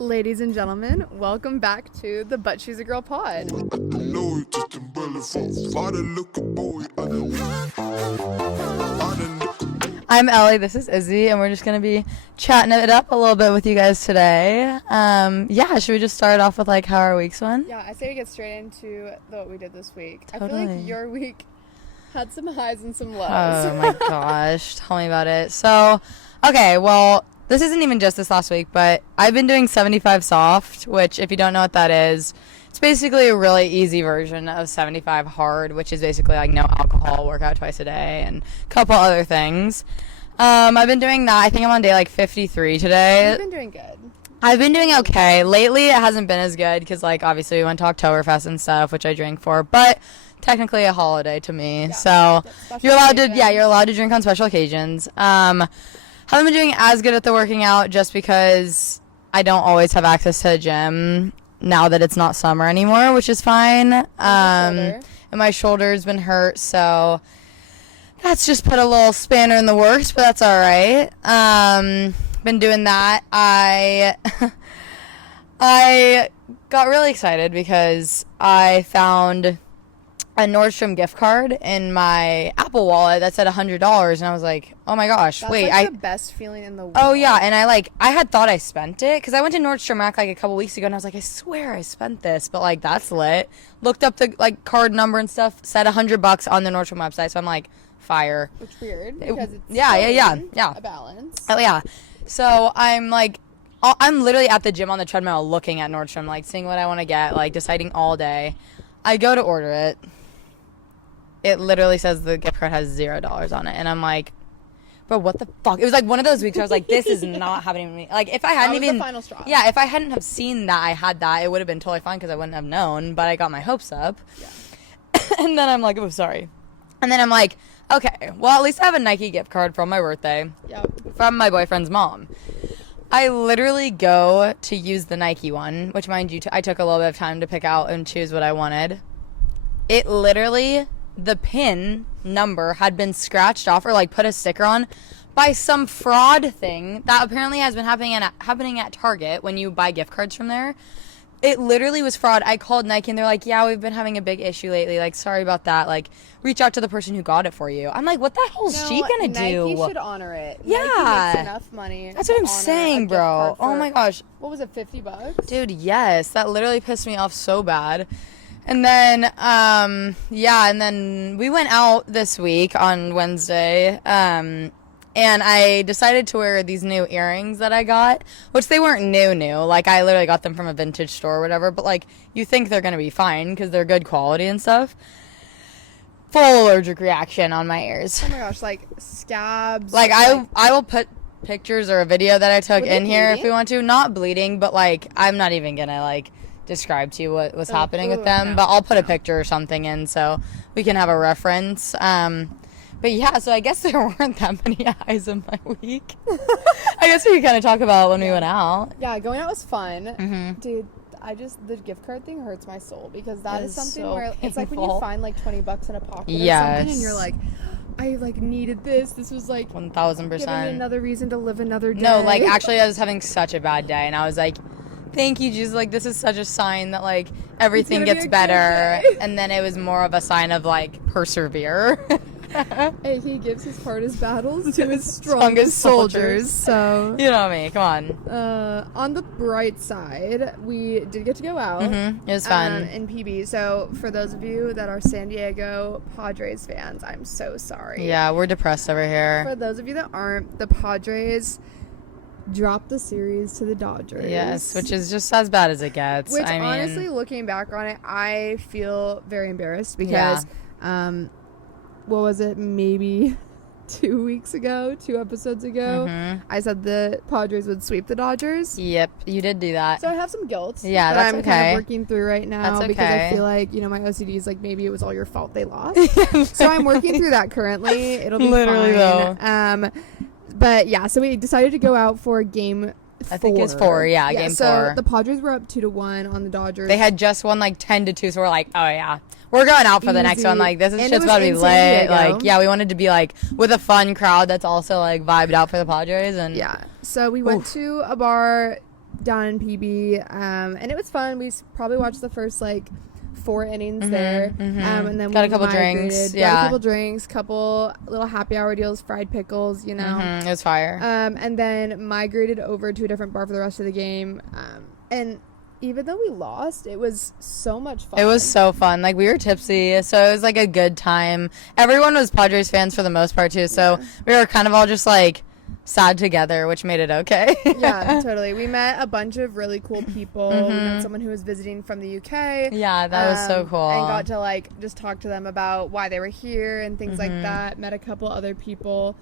Ladies and gentlemen, welcome back to the But She's a Girl pod. I'm Ellie, this is Izzy, and we're just going to be chatting it up a little bit with you guys today. Should we just start off with like how our weeks went? Yeah, I say we get straight into what we did this week. Totally. I feel like your week had some highs and some lows. Oh my gosh, tell me about it. So, okay, well, this isn't even just this last week, but I've been doing 75 soft, which if you don't know what that is, it's basically a really easy version of 75 hard, which is basically like no alcohol, workout twice a day, and a couple other things. I've been doing that. I think I'm on day like 53 today. You've been doing good. I've been doing okay. Lately, it hasn't been as good because, like, obviously we went to Oktoberfest and stuff, which I drank for, but technically a holiday to me. Yeah. So You're allowed to drink on special occasions. Haven't been doing as good at the working out just because I don't always have access to a gym now that it's not summer anymore, which is fine. And my shoulder's been hurt, so that's just put a little spanner in the works, but that's all right. Been doing that. I got really excited because I found a Nordstrom gift card in my Apple Wallet that said $100, and I was like, oh my gosh, That's wait, like the best feeling in the world. Oh yeah, and I had thought I spent it because I went to Nordstrom Rack like a couple weeks ago, and I was like, I swear I spent this, but like that's lit. Looked up the like card number and stuff, said $100 on the Nordstrom website, so I'm like, fire. Which weird because it's yeah a balance. Oh yeah, so I'm literally at the gym on the treadmill looking at Nordstrom, like seeing what I want to get, like deciding all day. I go to order it. It literally says the gift card has $0 on it, and I'm like, bro, what the fuck? It was like one of those weeks where I was like, this is not happening to me. Like, if I hadn't the final straw. Yeah, if I hadn't have seen that I had that, it would have been totally fine because I wouldn't have known, but I got my hopes up. Yeah. And then I'm like, oh, sorry. And then I'm like, okay, well, at least I have a Nike gift card from my birthday. Yep. From my boyfriend's mom. I literally go to use the Nike one, which, mind you, I took a little bit of time to pick out and choose what I wanted. It literally, the pin number had been scratched off or like put a sticker on by some fraud thing that apparently has been happening at Target when you buy gift cards from there. It literally was fraud. I called Nike and they're like, yeah, we've been having a big issue lately. Like, sorry about that. Like, reach out to the person who got it for you. I'm like, what the hell is she gonna do? Nike should honor it. Yeah. Nike makes enough money. That's what I'm saying, bro. Oh my gosh. What was it, $50? Dude, yes. That literally pissed me off so bad. And then, and then we went out this week on Wednesday, and I decided to wear these new earrings that I got, which they weren't new. Like, I literally got them from a vintage store or whatever, but, like, you think they're going to be fine because they're good quality and stuff. Full allergic reaction on my ears. Oh my gosh, like, scabs. Like, I will put pictures or a video that I took in here if we want to. Not bleeding, but, like, I'm not even going to, like, describe to you what was happening with them, but I'll put a picture or something in so we can have a reference. But yeah, so I guess there weren't that many highs in my week. I guess we could kind of talk about when we went out. Yeah, going out was fun. Mm-hmm. Dude, the gift card thing hurts my soul because that is something so where painful. it's like when you find like $20 in a pocket or Yes. something and you're like, I like needed this. This was like 1,000%. giving me another reason to live another day. No, like actually I was having such a bad day and I was like, thank you, Jesus. Like, this is such a sign that, like, everything gets better. And then it was more of a sign of, like, persevere. And he gives his hardest battles to his strongest soldiers. So, you know me. Come on. On the bright side, we did get to go out. Mm-hmm. It was fun. In PB. So, for those of you that are San Diego Padres fans, I'm so sorry. Yeah, we're depressed over here. For those of you that aren't, the Padres dropped the series to the Dodgers. Yes, which is just as bad as it gets. Which, I mean, honestly, looking back on it, I feel very embarrassed because, what was it, maybe 2 episodes ago, I said the Padres would sweep the Dodgers. Yep, you did do that. So I have some guilt. Yeah, that that's I'm okay. kind of working through right now That's because I okay. feel like, you know, my OCD is like, maybe it was all your fault they lost. So I'm working through that currently. It'll be literally fine. though. But yeah, so we decided to go out for game 4. I think it's 4, yeah, game 4. So the Padres were up 2-1 on the Dodgers. They had just won like 10-2, so we're like, oh yeah, we're going out for the next Easy. one. Like, this is And just it about to was be in San lit. Diego. Like, yeah, we wanted to be like with a fun crowd that's also like vibed out for the Padres. And Yeah. So we went to a bar down in PB, and it was fun. We probably watched the first like 4 innings there, and then got we a couple migrated, drinks. got a couple drinks, couple little happy hour deals, fried pickles, you know. It was fire. And then migrated over to a different bar for the rest of the game, and even though we lost, it was so much fun. It was so fun. Like, we were tipsy, so it was, like, a good time. Everyone was Padres fans for the most part, too, so we were kind of all just, like, sad together, which made it okay. Yeah, totally. We met a bunch of really cool people. We met someone who was visiting from the UK. Yeah, that was so cool. And got to, like, just talk to them about why they were here and things like that. Met a couple other people.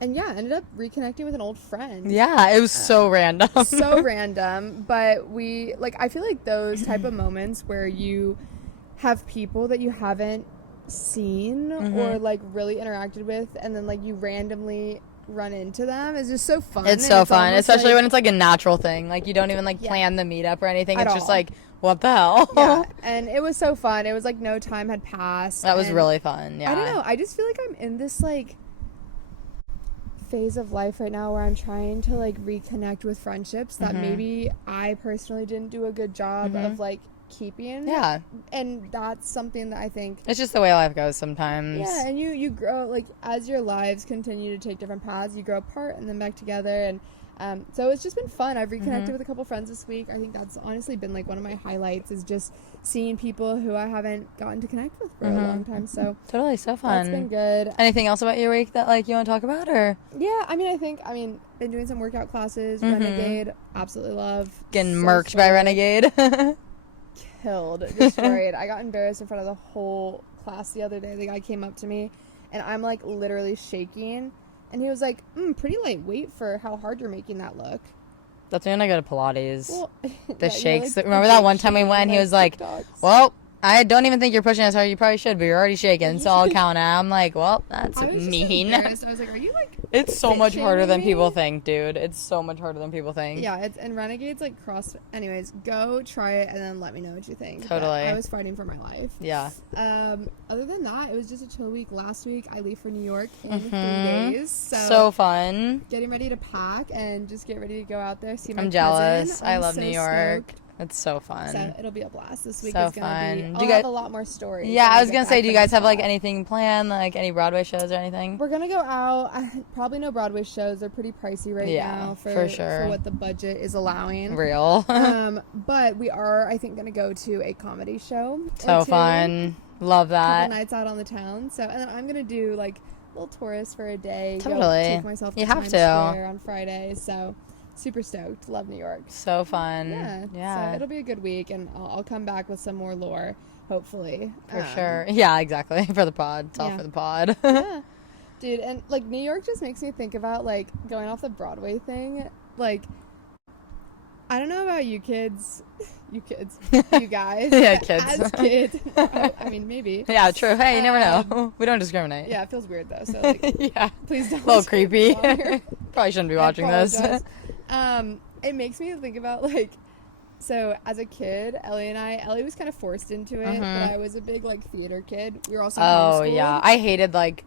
And yeah, ended up reconnecting with an old friend. Yeah, it was so random. So random. But we, like, I feel like those type of moments where you have people that you haven't seen or, like, really interacted with, and then, like, you randomly run into them is just so fun. It's so fun, especially when it's, like, a natural thing. Like, you don't even, like, plan the meetup or anything. It's just, like, what the hell? Yeah, and it was so fun. It was, like, no time had passed. That was really fun, yeah. I don't know. I just feel like I'm in this, like, phase of life right now where I'm trying to like reconnect with friendships that maybe I personally didn't do a good job of like keeping. Yeah. And that's something that I think it's just the way life goes sometimes. Yeah, and you grow, like, as your lives continue to take different paths, you grow apart and then back together, and so it's just been fun. I've reconnected with a couple friends this week. I think that's honestly been like one of my highlights, is just seeing people who I haven't gotten to connect with for a long time. So totally, so fun. That's been good. Anything else about your week that like you want to talk about, or? Yeah, I mean, been doing some workout classes. Renegade, absolutely love. Getting murked by Renegade. Killed, destroyed. I got embarrassed in front of the whole class the other day. The guy came up to me, and I'm like literally shaking. And he was like, pretty lightweight for how hard you're making that look. That's when I go to Pilates. Well, the shakes. Like, remember that one time we went and he was like, well, I don't even think you're pushing as hard. You probably should, but you're already shaking, so I'll count it. I'm like, well, that's mean. I was like, are you like... It's so much harder than people think, dude. It's so much harder than people think. Yeah, and Renegade's like CrossFit. Anyways, go try it and then let me know what you think. Totally. I was fighting for my life. Yeah. Other than that, it was just a chill week. Last week, I leave for New York in 3 days. So fun. Getting ready to pack and just get ready to go out there, see my I'm cousin. jealous. I I'm love so New York. stoked. It's so fun. So it'll be a blast. This week so is gonna fun. be. Do you I'll guys have a lot more stories. Yeah, I was gonna say, do you guys have like anything planned, like any Broadway shows or anything? We're gonna go out. Probably no Broadway shows. They're pretty pricey right now for sure, for what the budget is allowing. Real. But we are, I think, gonna go to a comedy show. So fun. Love that. Couple nights out on the town. So, and then I'm gonna do like a little tourist for a day. Totally. Go take myself to you have Times to Square on Friday. So. Super stoked. Love New York. So fun. Yeah. So it'll be a good week, and I'll come back with some more lore, hopefully. For sure. Yeah, exactly. For the pod. It's all for the pod. Yeah. Dude, and like New York just makes me think about like going off the Broadway thing. Like, I don't know about you kids. You guys. Yeah, kids. As kids. I mean, maybe. Yeah, true. Hey, you never know. We don't discriminate. Yeah, it feels weird though. So like, yeah. Please don't. A little creepy. Probably shouldn't be watching this. It makes me think about like, so as a kid, Ellie was kind of forced into it, but I was a big like theater kid. We were also homeschooled. Yeah, I hated like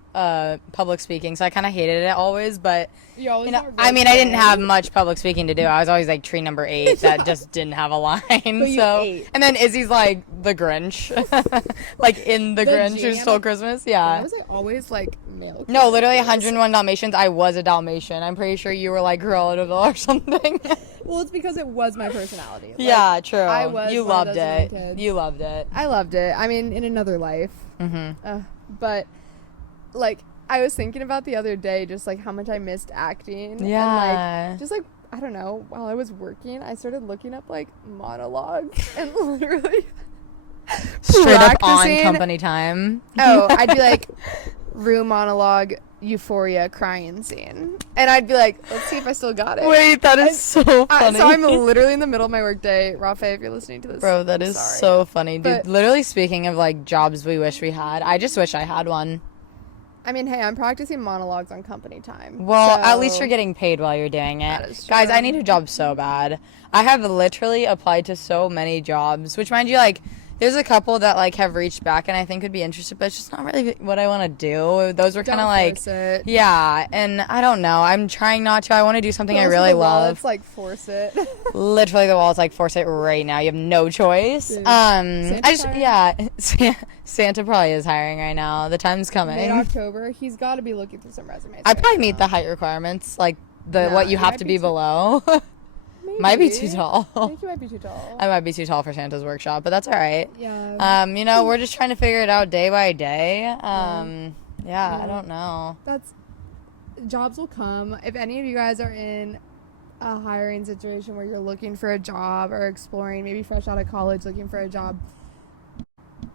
public speaking, so I kind of hated it always. But you always I mean, I didn't have much public speaking to do. I was always like tree number 8 that just didn't have a line. And then Izzy's like the Grinch, like in the Grinch Who Stole Christmas. Yeah. I was like always like male. No, literally 101 Dalmatians. I was a Dalmatian. I'm pretty sure you were like Cruella de Vil or something. Well, it's because it was my personality. Like, yeah, true. I was. You loved it. You loved it. I loved it. I mean, in another life. But like, I was thinking about the other day, just like how much I missed acting. Yeah. And, like, just like, I don't know. While I was working, I started looking up like monologues and literally straight up on company time. Oh, I'd be like, room monologue, Euphoria crying scene, and I'd be like, let's see if I still got it. Wait, that is so funny. So I'm literally in the middle of my workday. Rafa, if you're listening to this, bro, that is so funny, dude. But literally, speaking of like jobs we wish we had, I just wish I had one. I mean, hey, I'm practicing monologues on company time. Well, at least you're getting paid while you're doing it. That is true. Guys, I need a job so bad. I have literally applied to so many jobs, which, mind you, like, There's a couple that like have reached back and I think would be interested, but it's just not really what I want to do. Those were kind of like, force it. yeah, and I don't know. I'm trying not to. I want to do something I Also really the wall, love. It's like force it. Literally, the wall is like force it right now. You have no choice. Dude, Santa probably is hiring right now. The time's coming. Mid-October, he's got to be looking for some resumes. I'd probably meet the height requirements, like what you have to be below. Maybe. Might be too tall. I think you might be too tall. I might be too tall for Santa's workshop, but that's all right. Yeah. We're just trying to figure it out day by day. I don't know. Jobs will come. If any of you guys are in a hiring situation where you're looking for a job or exploring, maybe fresh out of college looking for a job,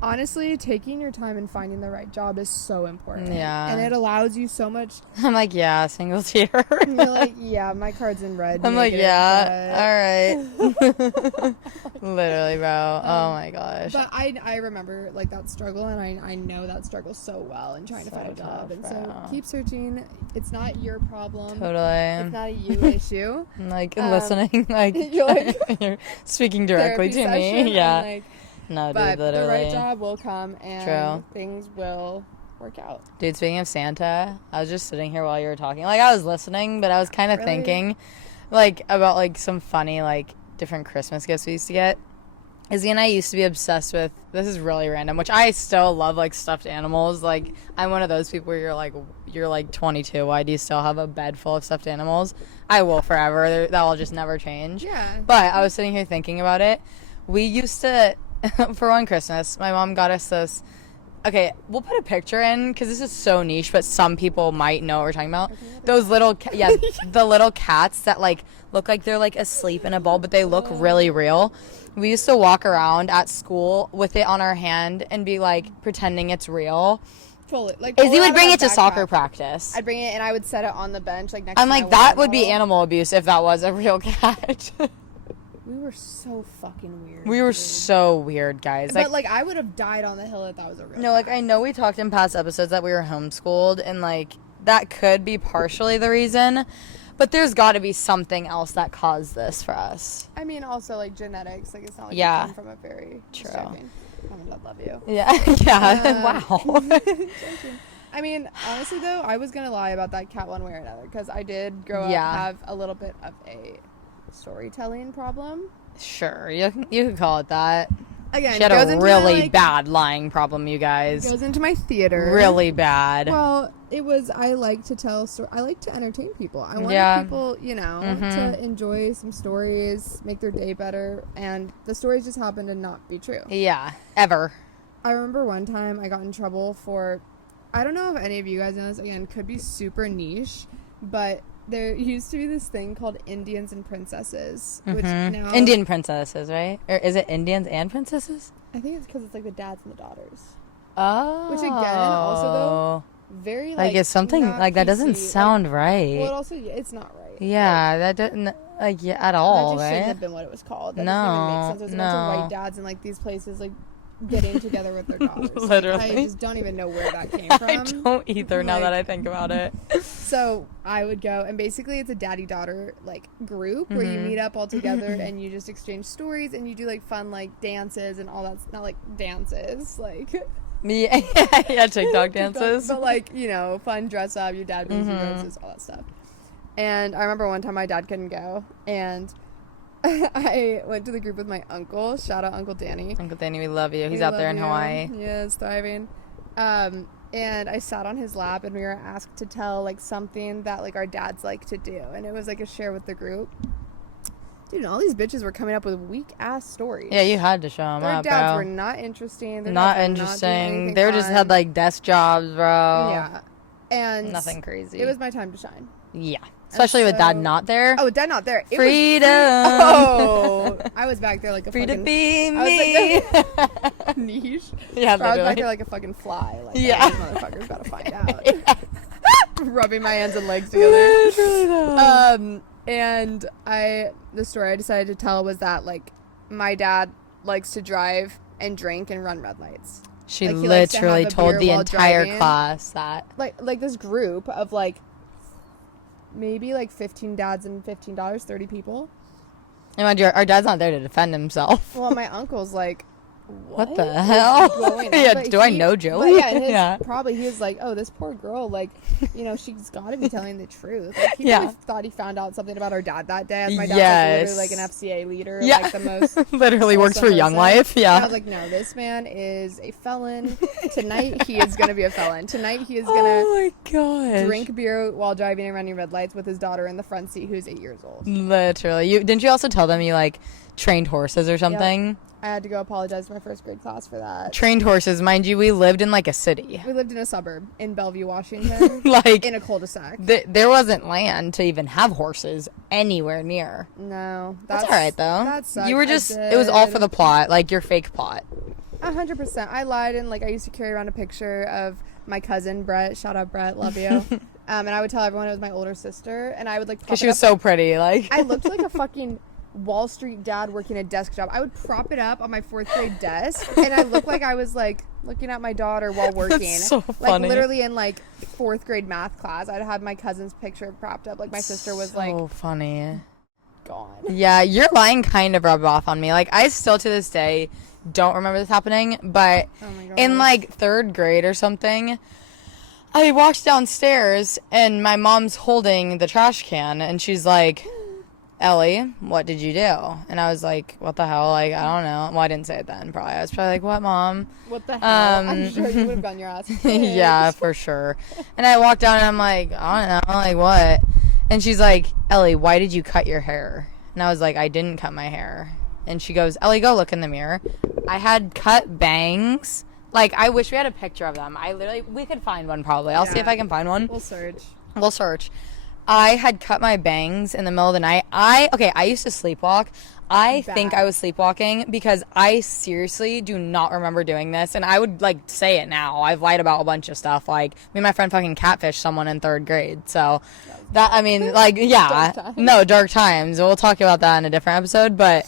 honestly, taking your time and finding the right job is so important. Yeah. And it allows you so much. I'm like, yeah, single tier. You're like, yeah, my card's in red. I'm like, negative, yeah, all right. Literally, bro. Oh my gosh. But I remember like that struggle, and I know that struggle so well in trying to find a job. And so keep searching. It's not your problem. Totally. It's not a you issue. I'm like listening, like you're like you're speaking directly to me. Yeah. Like, no, but dude, literally. the right job will come, and True. things will work out. Dude, speaking of Santa, I was just sitting here while you were talking. Like, I was listening, but I was kind of thinking, like, about, like, some funny, like, different Christmas gifts we used to get. Izzy and I used to be obsessed with, this is really random, which I still love, like, stuffed animals. Like, I'm one of those people where you're like 22. Why do you still have a bed full of stuffed animals? I will forever. That'll just never change. Yeah. But I was sitting here thinking about it. We used to, for one Christmas, my mom got us this. Okay, we'll put a picture in because this is so niche, but some people might know what we're talking about. Those little, the little cats that like look like they're like asleep in a bowl, but they look really real. We used to walk around at school with it on our hand and be like pretending it's real. Pull it. Like, Izzy would bring it to soccer practice. I'd bring it and I would set it on the bench like next. I'm to like, my that water would be bottle. animal abuse if that was a real cat. We were so fucking weird. We were so weird, guys. But like I would have died on the hill if that was a real. No, like I know we talked in past episodes that we were homeschooled, and like that could be partially the reason, but there's got to be something else that caused this for us. I mean, also like genetics. Like it's not like Yeah. you come from a very True. I love you. Yeah, yeah. Wow. I mean, honestly though, I was gonna lie about that cat one way or another because I did grow up have a little bit of a storytelling problem. Sure, you could call it that. Again, She had a really bad lying problem, you guys. Goes into my theater. Really bad. Well, it was. I like to tell stories. I like to entertain people. I want people, to enjoy some stories, make their day better, and the stories just happen to not be true. Yeah, ever. I remember one time I got in trouble for. I don't know if any of you guys know this. Again, could be super niche, but there used to be this thing called Indians and Princesses, which now Indian princesses, right? Or is it Indians and princesses? I think it's because it's like the dads and the daughters. Oh. Which again, also though, very like it's something not like that doesn't PC. sound right. Well, it also it's not right. Yeah, that doesn't at all, that just right? shouldn't have been what it was called. That No, doesn't even make sense. There's a bunch of no. white dads in like these places like getting together with their daughters. Literally. Like, I just don't even know where that came from. I don't either now that I think about it. So I would go, and basically it's a daddy-daughter like group where you meet up all together and you just exchange stories and you do like fun like dances and all that. Not like dances, like Yeah, TikTok dances. but like fun dress up. Your dad brings you roses, all that stuff. And I remember one time my dad couldn't go, and I went to the group with my uncle. Shout out Uncle Danny. Uncle Danny, we love you. He's out there in Hawaii. He is thriving. And I sat on his lap, and we were asked to tell like something that like our dads like to do, and it was like a share with the group. Dude, all these bitches were coming up with weak ass stories. Yeah, you had to show them Their up, dads bro. were not interesting. Their Not dads were interesting. doing They were anything just fun. had like desk jobs, bro. Yeah, and Nothing crazy. It was my time to shine. Yeah, especially with dad not there. Oh, dad not there. It Freedom. Oh, I was back there like a Free to fucking be me. like niche. Yeah, So I was back literally. there like a fucking fly. Like, Yeah. these motherfuckers gotta find out. Rubbing my hands and legs together. Literally though. And the story I decided to tell was that like my dad likes to drive and drink and run red lights. She Like, he likes to have literally a told beer the while entire driving. class that. Like this group of like maybe like 15 dads and $15, 30 people. And mind you, our dad's not there to defend himself. Well, my uncle's like, what the hell? Yeah, do I know Joey? Yeah, probably he was like, oh, this poor girl, like, you know, she's got to be telling the truth. Like, he probably thought he found out something about her dad that day. As my dad was literally like an FCA leader, like the most literally works for Young Life. Yeah, and I was like, no, this man is a felon. Tonight he is gonna be a felon. Tonight he is gonna drink beer while driving and running red lights with his daughter in the front seat, who's 8 years old. Literally, didn't you also tell them you like trained horses or something? Yep. I had to go apologize to my first grade class for that. Trained horses, mind you, we lived in like a city. We lived in a suburb in Bellevue, Washington. Like in a cul-de-sac. There wasn't land to even have horses anywhere near. No. That's all right though. That sucked. You were just, it was all for the plot, like your fake plot. 100%. I lied, and like I used to carry around a picture of my cousin Brett. Shout out Brett, love you. And I would tell everyone it was my older sister, and I would like. Because she was so pretty, like. I looked like a fucking Wall Street dad working a desk job. I would prop it up on my 4th grade desk, and I looked like I was like looking at my daughter while working. That's so funny. Like literally in like 4th grade math class, I'd have my cousin's picture propped up. Like my sister was like. So funny. Gone. Yeah, your lying kind of rubbed off on me. Like I still to this day don't remember this happening, but in like 3rd grade or something, I walked downstairs and my mom's holding the trash can and she's like, Ellie, what did you do? And I was like, what the hell? Like, I don't know. Well, I didn't say it then, probably. I was probably like, what, Mom? What the hell? I'm sure you would have gotten your ass kicked. Yeah, for sure. And I walked down and I'm like, I don't know, like what? And she's like, Ellie, why did you cut your hair? And I was like, I didn't cut my hair. And she goes, Ellie, go look in the mirror. I had cut bangs. Like, I wish we had a picture of them. We could find one probably. I'll see if I can find one. We'll search. I had cut my bangs in the middle of the night. I used to sleepwalk. I think I was sleepwalking because I seriously do not remember doing this. And I would, like, say it now. I've lied about a bunch of stuff. Like, me and my friend fucking catfished someone in 3rd grade. So, that, I mean, like, yeah. Dark times. We'll talk about that in a different episode. But,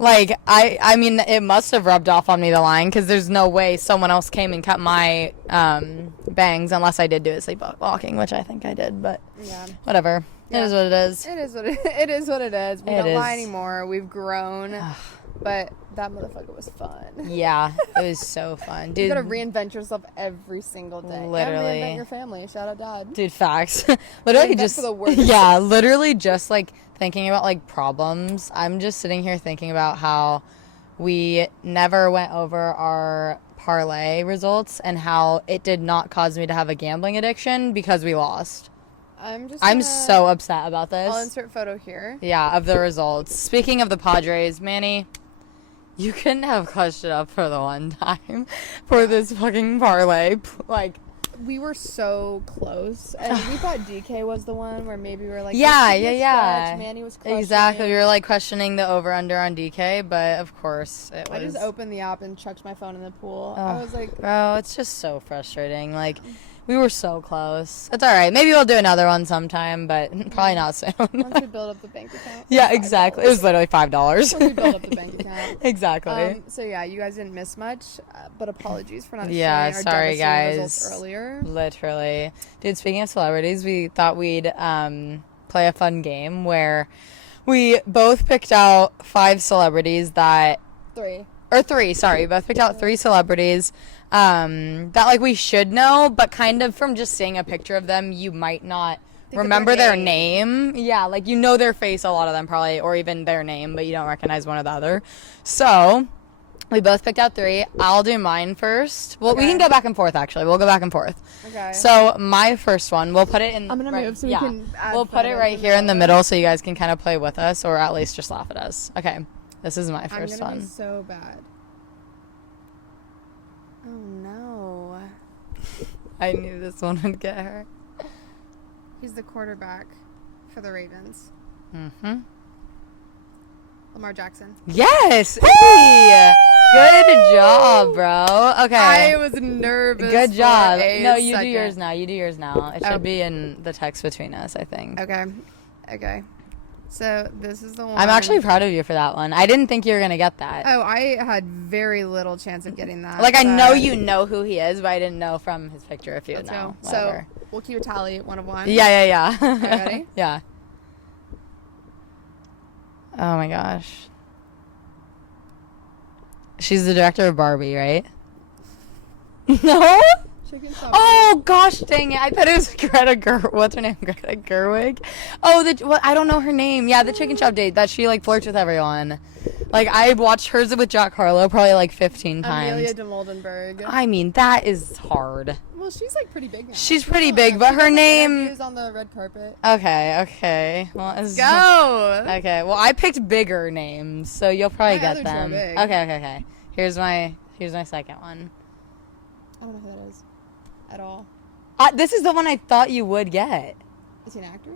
like, I mean, it must have rubbed off on me, the lying, because there's no way someone else came and cut my bangs unless I did do it sleepwalking, which I think I did. But, whatever. Yeah. It is what it is. It is what it is. We don't lie anymore. We've grown. But that motherfucker was fun. Yeah, it was so fun. Dude, you gotta reinvent yourself every single day. Literally. And reinvent your family. Shout out Dad. Dude, facts. Literally just, for the worst. Yeah, literally just like thinking about like problems. I'm just sitting here thinking about how we never went over our parlay results and how it did not cause me to have a gambling addiction because we lost. I'm so upset about this. I'll insert photo here. Yeah, of the results. Speaking of the Padres, Manny, you couldn't have clutched it up for the one time for this fucking parlay. Like, we were so close, and we thought DK was the one where maybe we were like, yeah. Manny was crushing exactly. it. We were like questioning the over under on DK, but of course it was. I just opened the app and chucked my phone in the pool. I was like, bro, it's just so frustrating. Like. We were so close. It's all right. Maybe we'll do another one sometime, but probably not soon. Once we build up the bank account. Yeah, exactly. It was literally $5. Once we build up the bank account. Exactly. So yeah, you guys didn't miss much, but apologies for not sharing our sorry devastating guys. results earlier. Literally. Dude, speaking of celebrities, we thought we'd play a fun game where we both picked out 5 celebrities that... 3. Or 3, sorry. We both picked out 3 celebrities that like we should know, but kind of from just seeing a picture of them, you might not remember their name. Yeah, like you know their face, a lot of them probably, or even their name, but you don't recognize one or the other. So we both picked out 3. I'll do mine first. Well, we can go back and forth actually. We'll go back and forth. Okay. So my first one, we'll put it in. I'm gonna move so we can. We'll put it right here in the middle, so you guys can kind of play with us, or at least just laugh at us. Okay. This is my first one. I'm gonna be so bad. Oh no. I knew this one would get her. He's the quarterback for the Ravens. Mm-hmm. Lamar Jackson. Yes! Hey! Good job, bro. Okay. I was nervous. Good job. No, you second. do yours now. You do yours now. It should be in the text between us, I think. Okay. So this is the one. I'm actually proud of you for that one. I didn't think you were going to get that. Oh, I had very little chance of getting that. Like, I know you know who he is, but I didn't know from his picture if you would know. So we'll keep a tally, 1 of 1. Yeah. Are you ready? Yeah. Oh my gosh. She's the director of Barbie, right? No? Chicken Shop. Oh gosh, dang it! I thought it was Greta What's her name? Greta Gerwig. Oh, I don't know her name. Yeah, the Chicken Shop date that she like flirts with everyone. Like I watched hers with Jack Harlow probably like 15 times. Amelia de Moldenberg. I mean, that is hard. Well, she's like pretty big now. She's pretty big, but her name. Is on the red carpet. Okay. Well, Let's go. Okay. Well, I picked bigger names, so you'll probably My get other two are them. big. Okay. Here's my second one. I don't know who that is at all. This is the one I thought you would get. Is he an actor?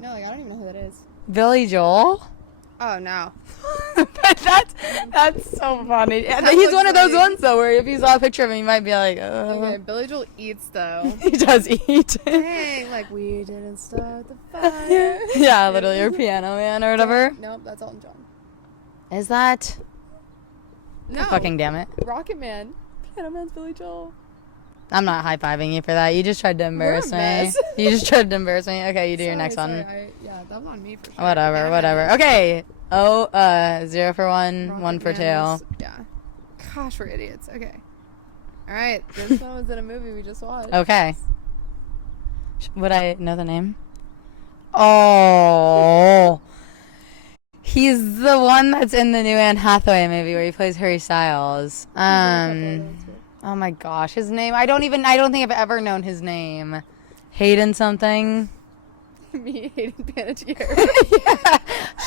No, like I don't even know who that is. Billy Joel. Oh no. that's so funny. And he's one of those ones though where if you saw a picture of him, you might be like, Okay, Billy Joel eats though. He does eat. Dang, like we didn't start the fire. Yeah, literally, or Piano Man or whatever. Nope, that's Elton John. Is that? No. Fucking damn it. Rocket Man. Piano Man's Billy Joel. I'm not high-fiving you for that. You just tried to embarrass me. mess. You just tried to embarrass me. Okay, you do your next one. Yeah, that was on me for sure. Whatever. Okay. 0 for 1, Rocket 1 for 2. Man is- Yeah. Gosh, we're idiots. Okay. All right. This one was in a movie we just watched. Okay. Would I know the name? Oh. He's the one that's in the new Anne Hathaway movie where he plays Harry Styles. Oh my gosh, his name. I don't think I've ever known his name. Hayden something. Me, Hayden Panettiere. Yeah.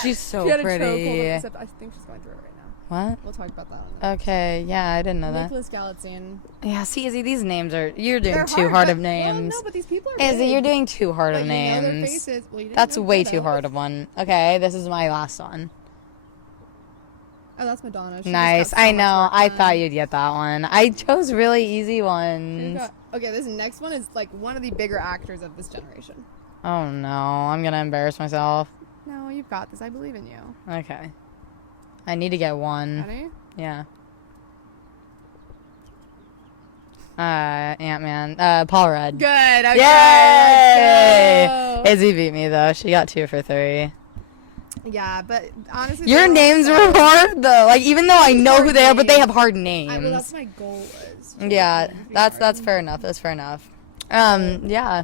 She's so She had a pretty. chokehold, except I think she's going through it right now. What? We'll talk about that on the Okay, yeah, I didn't know that. Nicholas Galitzine. Yeah, see, Izzy, these names you're doing They're too hard but- of names. Well, no, but these people are Izzy, big. you're doing too hard But of you know their names. faces. Well, you didn't That's know way who too that hard was. of one. Okay, this is my last one. Oh, that's Madonna. She just Nice. got so I much know. work I done. thought you'd get that one. I chose really easy She ones. okay, this next one is like one of the bigger actors of this generation. Oh no, I'm gonna embarrass myself. No, you've got this. I believe in you. Okay. I need to get one. Ready? Yeah. Ant-Man. Paul Rudd. Good. Okay. Yay! Let's go. Izzy beat me though. She got 2 for 3. Yeah, but honestly, Your they're all names were so- hard though. Like even though I know Hard who they are, but they names. have hard Well, names. that's my goal was. Yeah, that's fair enough. That's fair enough. Yeah.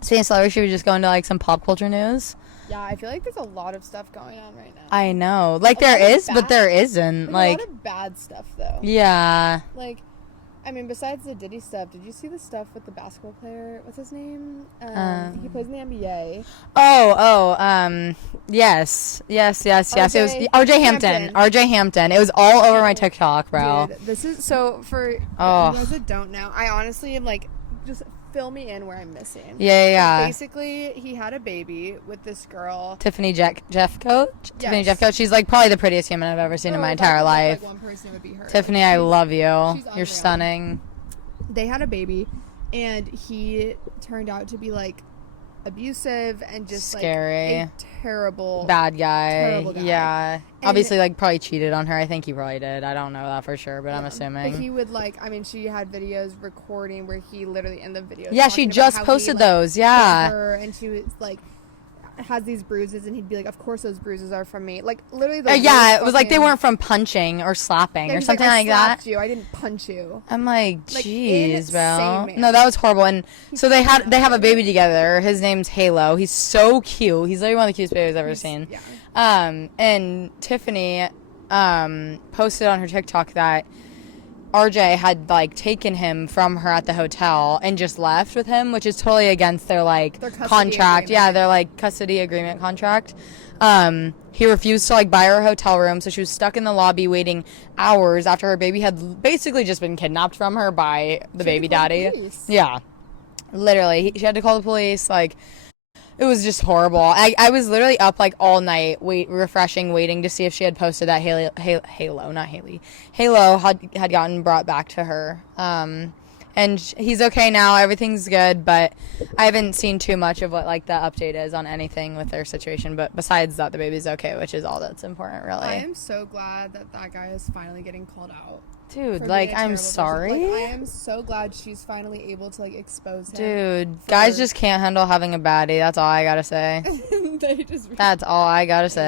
Speaking of celebrity, should we just go into like some pop culture news? Yeah, I feel like there's a lot of stuff going on right now. I know. Like A there lot of is, but bad- there isn't. There's Like a lot of bad stuff though. yeah. Like, I mean, besides the Diddy stuff, did you see the stuff with the basketball player? What's his name? He plays in the NBA. Yes. It was RJ RJ Hampton. RJ Hampton. It was all over my TikTok, bro. Dude, this is so for you guys that don't know. I honestly am like, just fill me in where I'm missing. Yeah. Basically, he had a baby with this girl. Tiffany Jeffcoat. Tiffany Yes. Jeffcoat. She's like probably the prettiest human I've ever seen in my If I entire could pick, life. Like, one person, it would be her. Tiffany, Like, I she's- love you. she's You're unreal. stunning. They had a baby, and he turned out to be like abusive and just Scary. like a terrible Bad guy. terrible guy. Yeah. And- Obviously, like probably cheated on her. I think he probably did. I don't know that for sure, but I'm But assuming. he would like. I mean, she had videos recording where he literally in the videos. Yeah, she talking about just how he, posted like, those. hit Yeah. her, and she was like, has these bruises, and he'd be like, "Of course, those bruises are from me." Like literally. Yeah, worst it was like they fucking- weren't from punching or slapping Yeah, or he's something I like that. slapped you. I didn't punch you. I'm like, Like, jeez, bro. insane, man. No, that was horrible. And so they have a baby together. His name's Halo. He's so cute. He's literally one of the cutest babies I've ever seen. Yeah. And Tiffany posted on her TikTok that RJ had like taken him from her at the hotel and just left with him, which is totally against their like Their custody contract. Yeah, agreement. their like custody agreement contract. He refused to like buy her a hotel room, so she was stuck in the lobby waiting hours after her baby had basically just been kidnapped from her by the baby call the daddy. police. Yeah, literally, she had to call the police. Like, it was just horrible. I was literally up like all night, waiting to see if she had posted that Halo had gotten brought back to her. And he's okay now. Everything's good, but I haven't seen too much of what like the update is on anything with their situation. But besides that, the baby's okay, which is all that's important, really. I am so glad that guy is finally getting called out. Dude, for like being a I'm terrible person. sorry. Like, I am so glad she's finally able to like expose him. Dude, guys for- just can't handle having a baddie. That's all I gotta say. They just That's all I gotta They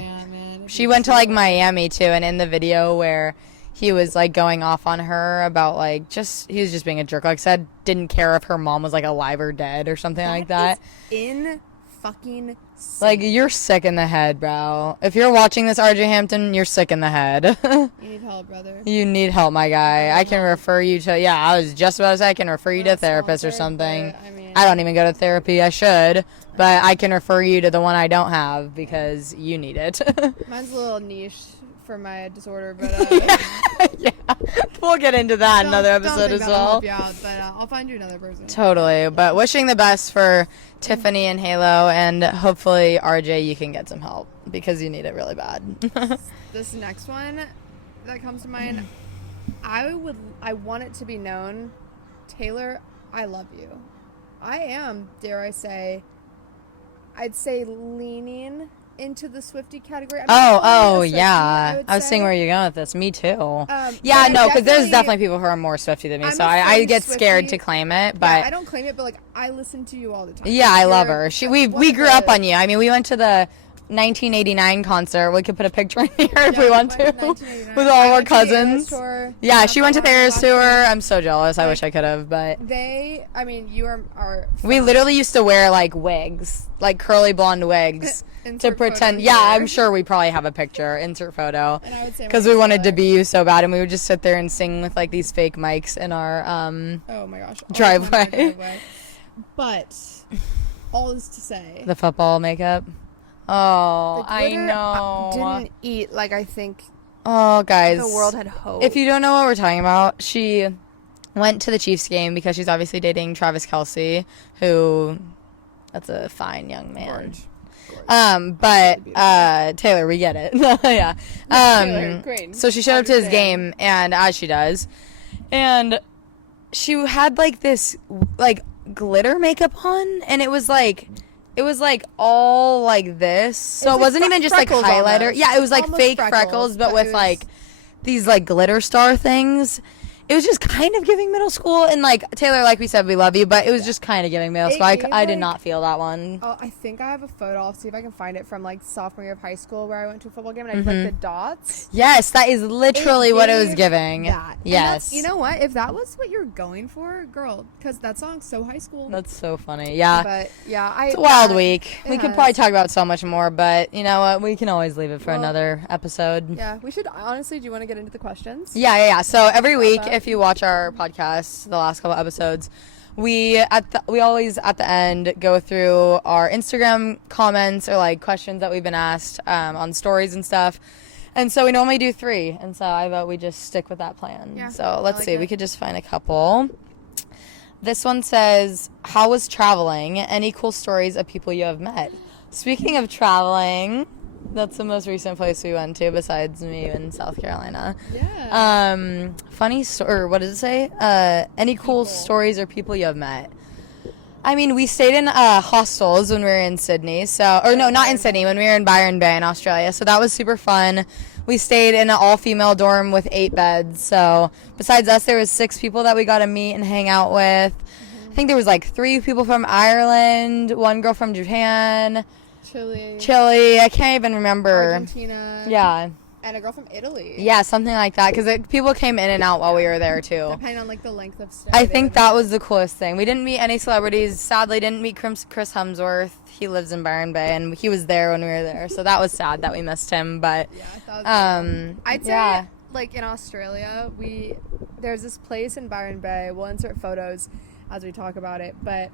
really say. can't, man. It's She went to like Miami too, and in the video where he was like going off on her about like he was just being a jerk. Like said, didn't care if her mom was like alive or dead or something like that. In fucking sick. Like you're sick in the head, bro. If you're watching this, RJ Hampton, you're sick in the head. You need help, brother. You need help, my guy. I can refer you to. Yeah, I was just about to say I can refer you to a therapist or something. I don't even go to therapy. I should, but I can refer you to the one I don't have because you need it. Mine's a little niche for my disorder, but yeah, we'll get into that in another episode as well. I'll help you out, but I'll find you another person. Totally, but wishing the best for Tiffany and Halo, and hopefully RJ, you can get some help because you need it really bad. This next one that comes to mind, I want it to be known, Taylor, I love you. I am, dare I say, I'd say leaning into the Swiftie category. Yeah. I was saying where you're going with this. Me too. Yeah, no, because there's definitely people who are more Swiftie than me, so I get scared to claim it. But yeah, I don't claim it, but like I listen to you all the time. Yeah, I love her. We grew up on you. I mean, we went to the 1989 concert. We could put a picture in here if we want to, with all of our cousins. Yeah, she went to the Eras tour. I'm so jealous. I wish I could have, but you are. We literally used to wear like wigs, like curly blonde wigs. To pretend, I'm sure we probably have a picture, insert photo, because we wanted to be you so bad, and we would just sit there and sing with like these fake mics in our oh my gosh, driveway. But all is to say, the football makeup. Oh, I know. Didn't eat like I think. Oh, guys, the world had hope. If you don't know what we're talking about, she went to the Chiefs game because she's obviously dating Travis Kelce, who that's a fine young man. Gorge. But Taylor, we get it. Yeah. Taylor, great. So she showed up to his game, and as she does, and she had like this like glitter makeup on, and it was like all like this. So it wasn't even just like highlighter. Almost. Yeah, it was like Almost fake freckles, but with like these like glitter star things. It was just kind of giving middle school, and like Taylor, like we said, we love you, but it was just kind of giving middle school. I did not feel that one. Oh, I think I have a photo. I'll see if I can find it from like sophomore year of high school where I went to a football game and I did like the dots. Yes, that is literally what it was giving. That. Yes. You know what? If that was what you're going for, girl, because that song's so high school. That's so funny. Yeah. But yeah, it's a wild week. We could probably talk about so much more, but you know what? We can always leave it for another episode. Yeah, we should. Honestly, do you want to get into the questions? Yeah. So every week, if you watch our podcast, the last couple episodes, we always at the end go through our Instagram comments or like questions that we've been asked on stories and stuff, and so we normally do 3, and so I vote we just stick with that plan. Yeah, so let's see, we could just find a couple. This one says, how was traveling? Any cool stories of people you have met? Speaking of traveling, that's the most recent place we went to besides me in South Carolina. Yeah. Funny story, what does it say? Any cool stories or people you have met? I mean, we stayed in hostels when we were in Sydney. Not in Sydney, when we were in Byron Bay in Australia. So that was super fun. We stayed in an all-female dorm with 8 beds. So besides us, there was 6 people that we got to meet and hang out with. I think there was like 3 people from Ireland, 1 girl from Japan. Chile. I can't even remember. Argentina. Yeah. And a girl from Italy. Yeah, something like that. Because people came in and out while we were there, too. Depending on, like, the length of stay. I think that was the coolest thing. We didn't meet any celebrities. Sadly, didn't meet Chris Hemsworth. He lives in Byron Bay, and he was there when we were there. So that was sad that we missed him. But, yeah, I thought I'd say, like, in Australia, there's this place in Byron Bay. We'll insert photos as we talk about it, but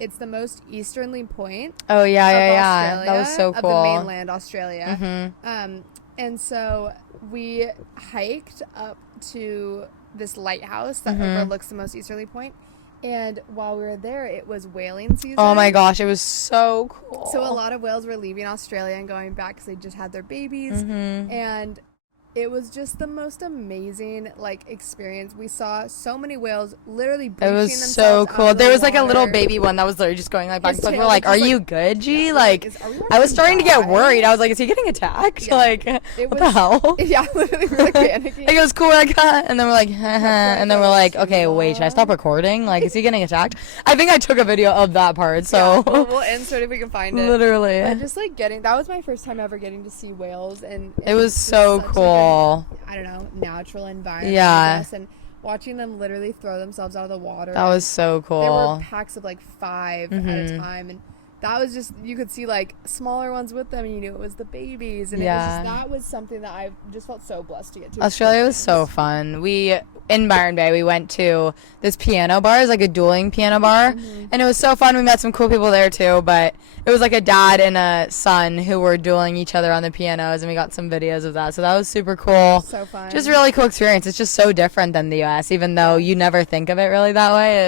it's the most easterly point. Oh yeah. That was so cool. Of the mainland Australia. Mm-hmm. And so we hiked up to this lighthouse that overlooks the most easterly point. And while we were there, it was whaling season. Oh my gosh, it was so cool. So a lot of whales were leaving Australia and going back because they just had their babies. And It was just the most amazing experience. We saw so many whales literally It breaching was themselves so out cool. of There the was like a little water. baby one that was literally just going like back His and forth. tail We're like, was "Are just, you like- good, G?" Yeah, Like, are we I was gonna starting to get die? worried. I was like, "Is he getting attacked?" Yeah. Like, It what the was- hell? Yeah, literally, we were like panicking. Like, it was cool, like, and then we're like, and then we're like, Too okay, wait, should I stop long. recording? Like, is he getting attacked? I think I took a video of that part, so Yeah, we'll insert if we can find it. literally, But just that was my first time ever getting to see whales, and it was so such, cool. I don't know, natural environment. Yeah. I guess, and watching them literally throw themselves out of the water. That was so There were cool. packs of 5 at a Mhm. time, and that was just, you could see smaller ones with them, and you knew it was the babies, and Yeah. that was something that I just felt so blessed to get to. Australia was so experience. fun. In Byron Bay, we went to this piano bar. It was like a dueling piano bar. And it was so fun. We met some cool people there too. But it was like a dad and a son who were dueling each other on the pianos. And we got some videos of that. So that was super cool. So fun. Just really cool experience. It's just so different than the US, even though you never think of it really that way.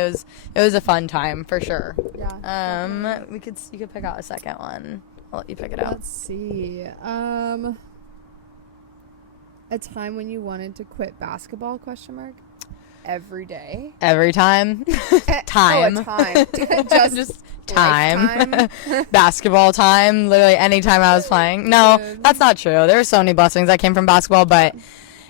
It was a fun time for sure. Yeah. You could pick out a second one. I'll let you pick it out. Let's see. A time when you wanted to quit basketball? ? Every day. Every time. Time. Oh, a time. Just time. lifetime. Basketball time. Literally any time I was playing. No, Dude. that's not true. There were so many blessings that came from basketball, but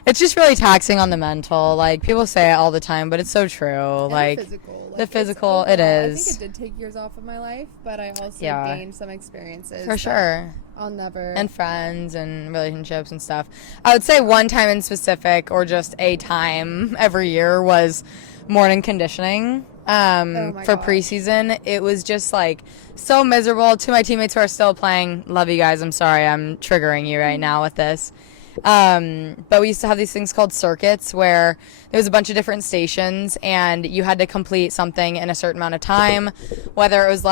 it's just really taxing on the mental. Like, people say it all the time, but it's so true. And Like, physical. the It's physical, it overall, is. I think it did take years off of my life, but I also Yeah. gained some experiences. for that sure. I'll never. And friends and relationships and stuff. I would say one time in specific, or just a time every year, was morning conditioning. Oh my For gosh. preseason, it was just so miserable. To my teammates who are still playing, love you guys. I'm sorry I'm triggering you right now with this. But we used to have these things called circuits where there was a bunch of different stations and you had to complete something in a certain amount of time, whether it was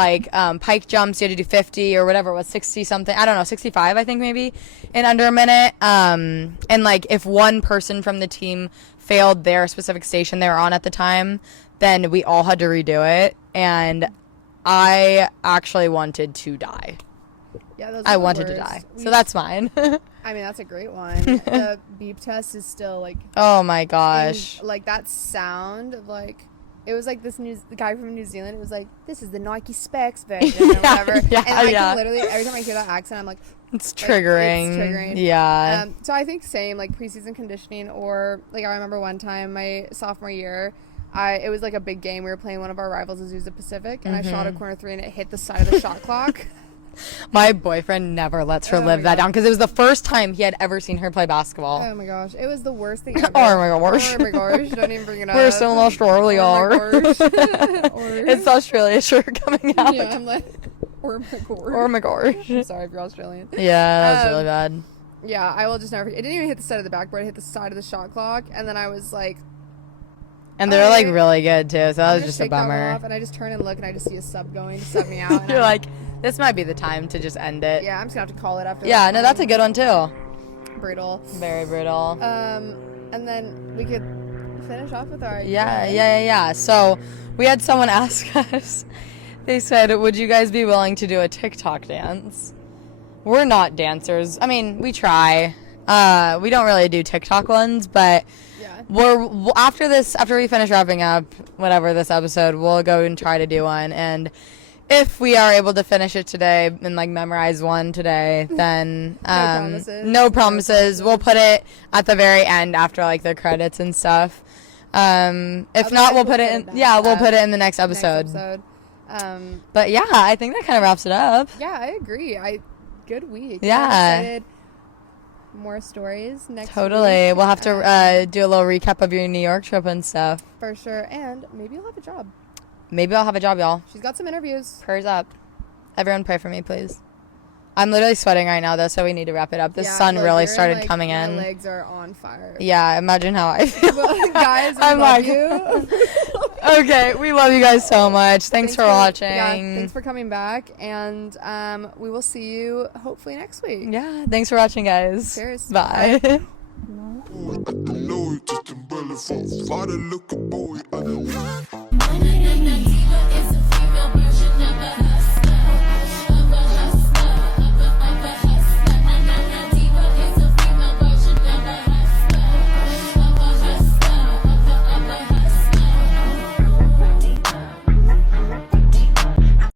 pike jumps, you had to do 50 or whatever it was, 60 something, I don't know, 65 I think maybe, in under a minute. And if one person from the team failed their specific station they were on at the time, then we all had to redo it. And I actually wanted to die. Yeah, those are I the wanted to worst. die. We- So that's mine. I mean, that's a great one. The beep test is still Oh my gosh. that sound of it was the guy from New Zealand. It was this is the Nike Specs version or Yeah, whatever. yeah, and I yeah. can literally every time I hear that accent, I'm like, It's triggering. it's triggering. Yeah. So I think same preseason conditioning, or I remember one time my sophomore year, it was a big game. We were playing one of our rivals, Azusa Pacific, and I shot Mm-hmm. a corner three and it hit the side of the shot clock. My boyfriend never lets her Oh live my that God. down because it was the first time he had ever seen her play basketball. Oh my gosh, it was the worst thing ever. Oh my gosh. Oh my gosh, don't even bring it up. We're still in Australia. Oh my gosh. It's the Australia shirt coming out. Yeah, I'm like, oh my gosh. Oh my gosh. I'm sorry if you're Australian. Yeah, that was Um, really bad. Yeah, I will just never forget. It didn't even hit the side of the backboard. It hit the side of the shot clock, and then I was like, And they were alright. really good too, so that I'm was gonna just a shake that one bummer. off, and I just turn and look, and I just see a sub going to sub me out. And You're I'm like, this might be the time to just end it. yeah, I'm just gonna have to call it after. Yeah, that no, that's a good one too. brutal. Very brutal. And then we could finish off with our Yeah. So we had someone ask us, they said, would you guys be willing to do a TikTok dance? We're not dancers. I mean, we try. We don't really do TikTok ones, but Yeah. after we finish wrapping up whatever this episode, we'll go and try to do one. And if we are able to finish it today and memorize one today, then promises. no promises. We'll put it at the very end after the credits and stuff. If not, we'll put it in. Yeah, we'll put it in the next episode. But yeah, I think that kind of wraps it up. Yeah, I agree. Good week. Yeah. I'm excited. More stories next Totally. week. We'll have to do a little recap of your New York trip and stuff. For sure. And maybe you'll have a job. Maybe I'll have a job, y'all. She's got some interviews. Prayers up. Everyone pray for me, please. I'm literally sweating right now, though, so we need to wrap it up. The sun look, really you're started coming my in. legs are on fire. Yeah, imagine how I feel. Well, guys, we I'm love like- you. Okay, we love you guys so much. Thanks for watching. Yeah, thanks for coming back. And we will see you hopefully next week. Yeah, thanks for watching, guys. Cheers. Bye. I don't know, just umbrella for father, look a boy.